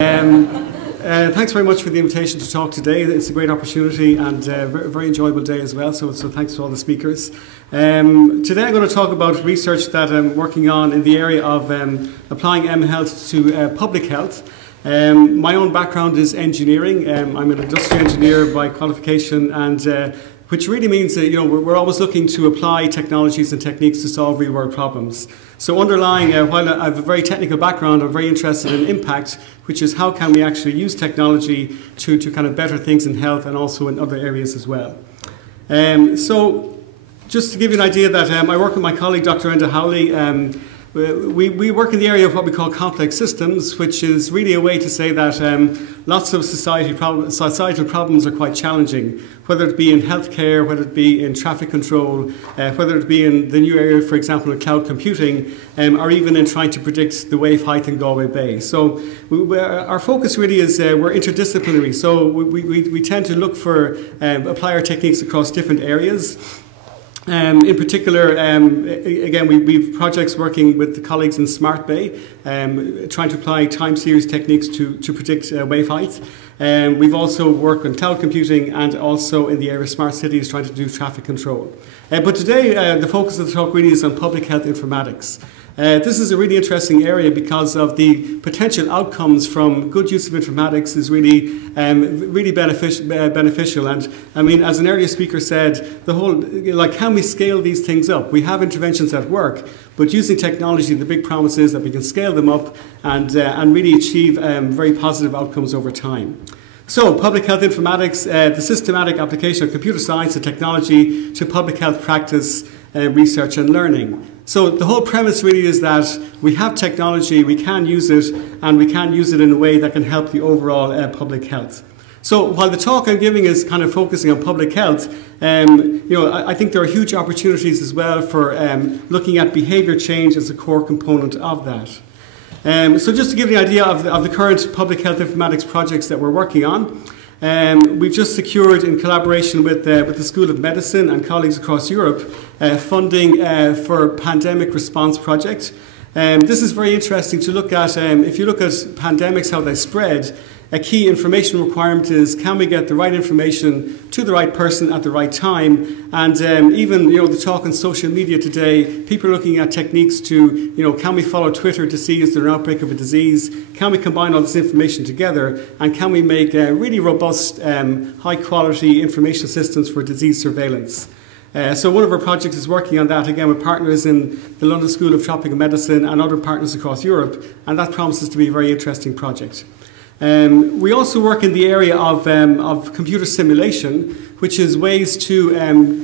Thanks very much for the invitation to talk today. It's a great opportunity and a very enjoyable day as well, so thanks to all the speakers. Today I'm going to talk about research that I'm working on in the area of applying mHealth to public health. My own background is engineering. I'm an industrial engineer by qualification, and which really means that we're always looking to apply technologies and techniques to solve real world problems. So underlying, while I have a very technical background, I'm very interested in impact, which is how can we actually use technology to kind of better things in health and also in other areas as well. So just to give you an idea that I work with my colleague Dr. Enda Howley. We work in the area of what we call complex systems, which is really a way to say that lots of societal problems are quite challenging, whether it be in healthcare, whether it be in traffic control, whether it be in the new area, for example, in cloud computing, or even in trying to predict the wave height in Galway Bay. So our focus really is we're interdisciplinary, so we tend to look for apply our techniques across different areas. In particular, again, we've projects working with the colleagues in Smart Bay, trying to apply time series techniques to predict wave height. We've also worked on cloud computing and also in the area of smart cities trying to do traffic control. But today, the focus of the talk really is on public health informatics. This is a really interesting area because of the potential outcomes from good use of informatics is really beneficial. And I mean, as an earlier speaker said, the whole, can we scale these things up? We have interventions that work, but using technology, the big promise is that we can scale them up and really achieve very positive outcomes over time. So, public health informatics, the systematic application of computer science and technology to public health practice, research and learning. So the whole premise really is that we have technology, we can use it, and we can use it in a way that can help the overall public health. So while the talk I'm giving is kind of focusing on public health, I think there are huge opportunities as well for looking at behaviour change as a core component of that. So just to give you an idea of the current public health informatics projects that we're working on, we've just secured, in collaboration with the School of Medicine and colleagues across Europe, funding for a pandemic response project. This is very interesting to look at. If you look at pandemics, how they spread, a key information requirement is can we get the right information to the right person at the right time? And even the talk on social media today, people are looking at techniques to can we follow Twitter to see is there an outbreak of a disease? Can we combine all this information together? And can we make really robust, high quality information systems for disease surveillance? So one of our projects is working on that, again with partners in the London School of Tropical Medicine and other partners across Europe, and that promises to be a very interesting project. We also work in the area of computer simulation, which is ways to,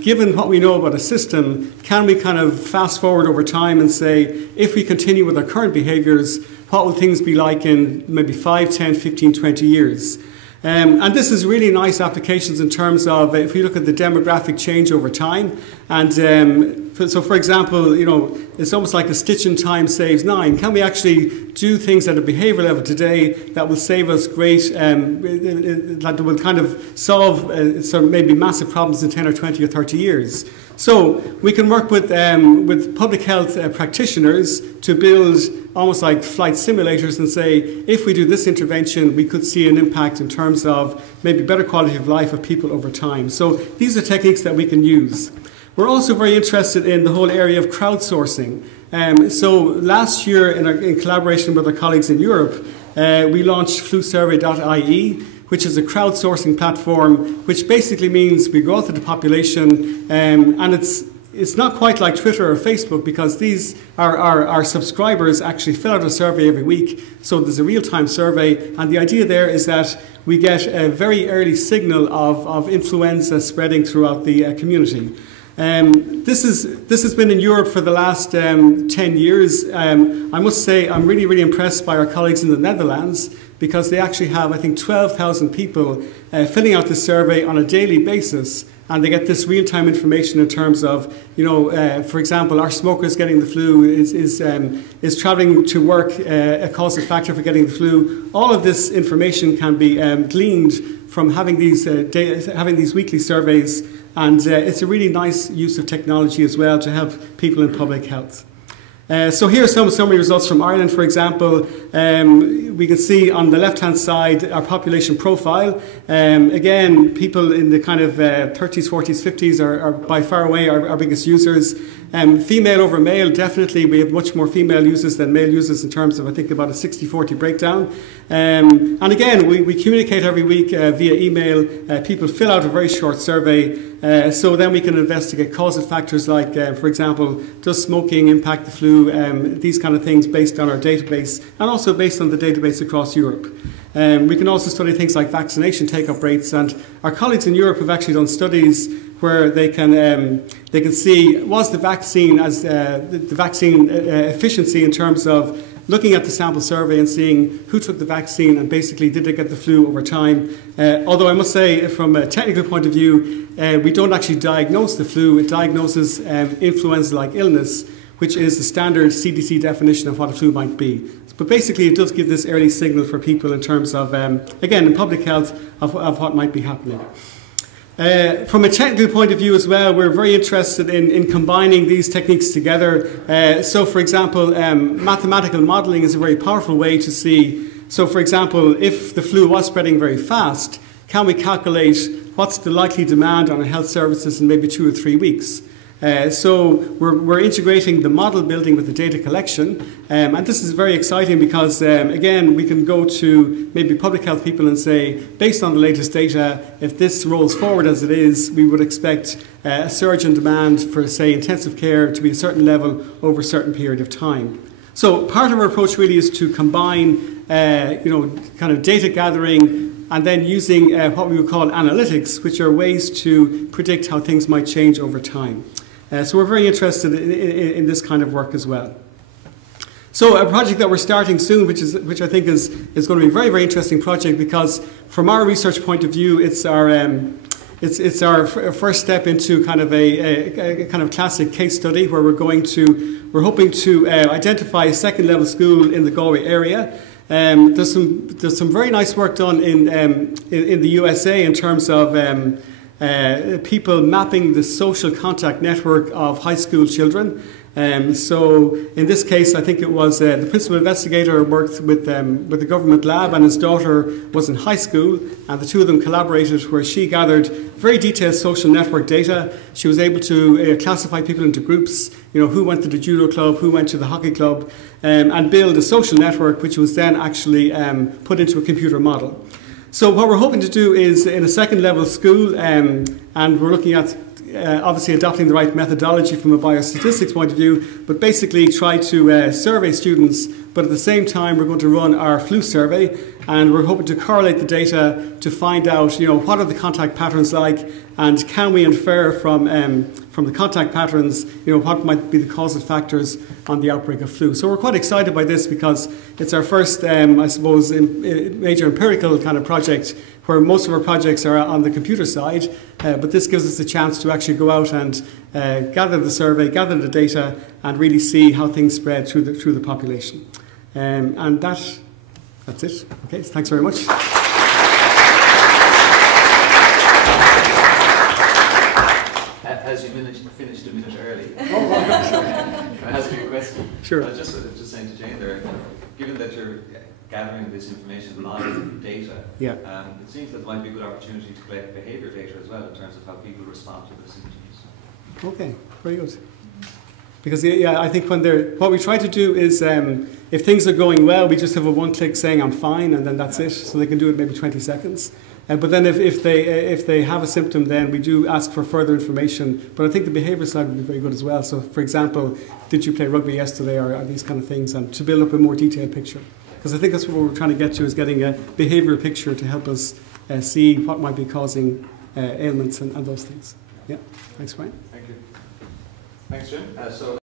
given what we know about a system, can we kind of fast forward over time and say, if we continue with our current behaviours, what will things be like in maybe 5, 10, 15, 20 years? And this is really nice applications in terms of if we look at the demographic change over time. And so, for example, it's almost like a stitch in time saves 9. Can we actually do things at a behaviour level today that will save us great, that will kind of solve maybe massive problems in 10 or 20 or 30 years? So we can work with public health practitioners to build almost like flight simulators and say, if we do this intervention, we could see an impact in terms of maybe better quality of life of people over time. So these are techniques that we can use. We're also very interested in the whole area of crowdsourcing. So last year, in collaboration with our colleagues in Europe, we launched flusurvey.ie, which is a crowdsourcing platform, which basically means we go out to the population, and it's not quite like Twitter or Facebook because these our subscribers actually fill out a survey every week. So there's a real-time survey, and the idea there is that we get a very early signal of influenza spreading throughout the community. This has been in Europe for the last 10 years. I must say I'm really, really impressed by our colleagues in the Netherlands because they actually have, I think, 12,000 people filling out this survey on a daily basis, and they get this real-time information in terms of, for example, are smokers getting the flu? Is travelling to work a causative factor for getting the flu? All of this information can be gleaned from having these weekly surveys, and it's a really nice use of technology as well to help people in public health. So here are some summary results from Ireland, for example. We can see on the left-hand side our population profile. Again, people in the kind of 30s, 40s, 50s are by far away our biggest users. Female over male, definitely we have much more female users than male users in terms of, I think, about a 60-40 breakdown. And again, we communicate every week via email. People fill out a very short survey, so then we can investigate causal factors like, for example, does smoking impact the flu? These kind of things based on our database and also based on the database across Europe. We can also study things like vaccination take-up rates, and our colleagues in Europe have actually done studies where they can see was the vaccine efficiency in terms of looking at the sample survey and seeing who took the vaccine and basically did they get the flu over time. Although I must say, from a technical point of view, we don't actually diagnose the flu. It diagnoses influenza-like illness, which is the standard CDC definition of what a flu might be. But basically it does give this early signal for people in terms of, again, in public health, of what might be happening. From a technical point of view as well, we're very interested in combining these techniques together. So for example, mathematical modelling is a very powerful way to see. So for example, if the flu was spreading very fast, can we calculate what's the likely demand on our health services in maybe 2 or 3 weeks? So we're integrating the model building with the data collection, and this is very exciting because again we can go to maybe public health people and say, based on the latest data, if this rolls forward as it is, we would expect a surge in demand for, say, intensive care to be a certain level over a certain period of time. So part of our approach really is to combine kind of data gathering and then using what we would call analytics, which are ways to predict how things might change over time. So we're very interested in this kind of work as well. So a project that we're starting soon, which I think is going to be a very, very interesting project, because from our research point of view, it's our first step into kind of a kind of classic case study where we're hoping to identify a second level school in the Galway area. There's some very nice work done in the USA in terms of people mapping the social contact network of high school children. So in this case, I think it was the principal investigator worked with the government lab, and his daughter was in high school, and the two of them collaborated where she gathered very detailed social network data. She was able to classify people into groups, who went to the judo club, who went to the hockey club, and build a social network which was then actually put into a computer model. So what we're hoping to do is in a second level school, and we're looking at obviously adopting the right methodology from a biostatistics point of view, but basically try to survey students, but at the same time we're going to run our flu survey, and we're hoping to correlate the data to find out what are the contact patterns like, and can we infer from the contact patterns what might be the causal factors on the outbreak of flu. So we're quite excited by this because it's our first I suppose major empirical kind of project, where most of our projects are on the computer side, but this gives us a chance to actually go out and gather the survey, gather the data, and really see how things spread through the population. And that's it. Okay, so thanks very much. As you finished a minute early, I ask you a question. Sure. I was just saying to Jane there, given that you're gathering this information live data, yeah. It seems that there might be a good opportunity to collect behaviour data as well in terms of how people respond to the symptoms. Okay, very good. Because I think what we try to do is, if things are going well, we just have a one-click saying I'm fine, and then that's it. So they can do it maybe 20 seconds. But then if they have a symptom, then we do ask for further information. But I think the behaviour side would be very good as well. So for example, did you play rugby yesterday, or these kind of things, and to build up a more detailed picture. Because I think that's what we're trying to get to, is getting a behavioural picture to help us see what might be causing ailments and those things. Yeah, thanks, Brian. Thank you. Thanks, Jim.